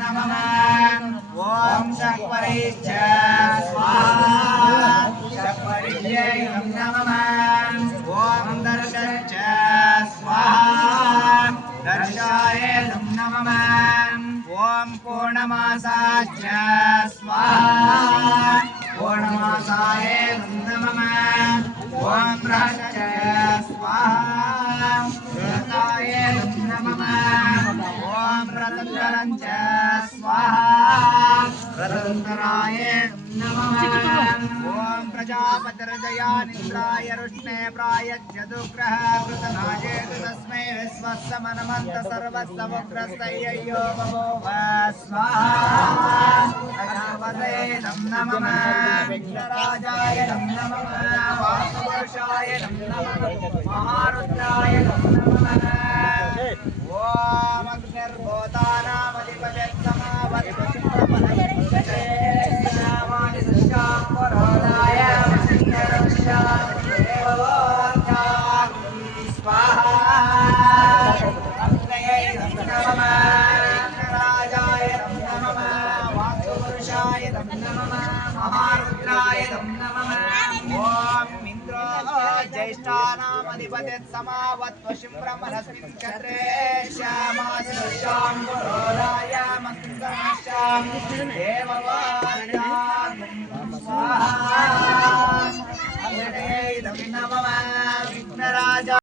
नमः ॐ शक्वरीश्च स्वाहा शक्वरीयै नमः ॐ दर्शश्च स्वाहा दर्शाय नमः ॐ पूर्णमासाश्च स्वाहा पूर्णमासाय नमः ॐ बृहश्च स्वाहा बृहताय नमः ॐ रतन्तरञ्च स्वाहा रतन्तराय नमः ॐ प्रजापतिर्जयानिन्द्राय रुष्णे प्रायच्छदुग्रह कृतनाजे तस्मै विश्वस्य मनमन्त सर्वस्य मुग्रस्तय्यो बभूव स्वाहा गणपते नमः विघ्नराजाय नमः वासुपुरुषाय नमः महारुद्राय नमः ॐ अग्निर्भूतानामधिपते समावत्वशिप्रपदे नामानि सस्यापरोधाय स्वाहा अग्नये नमः राजाय नमः वासुपुरुषाय नमः महारुद्राय नमः ॐ इन्द्रो ज्येष्ठानामधिपते समावत्वशिं ब्रह्मणस्मिन् क्षत्रे श्यामादिशां पुरोधाय मत्समश्यां देववाद्यां स्वाहा अग्नये नमः विघ्नराज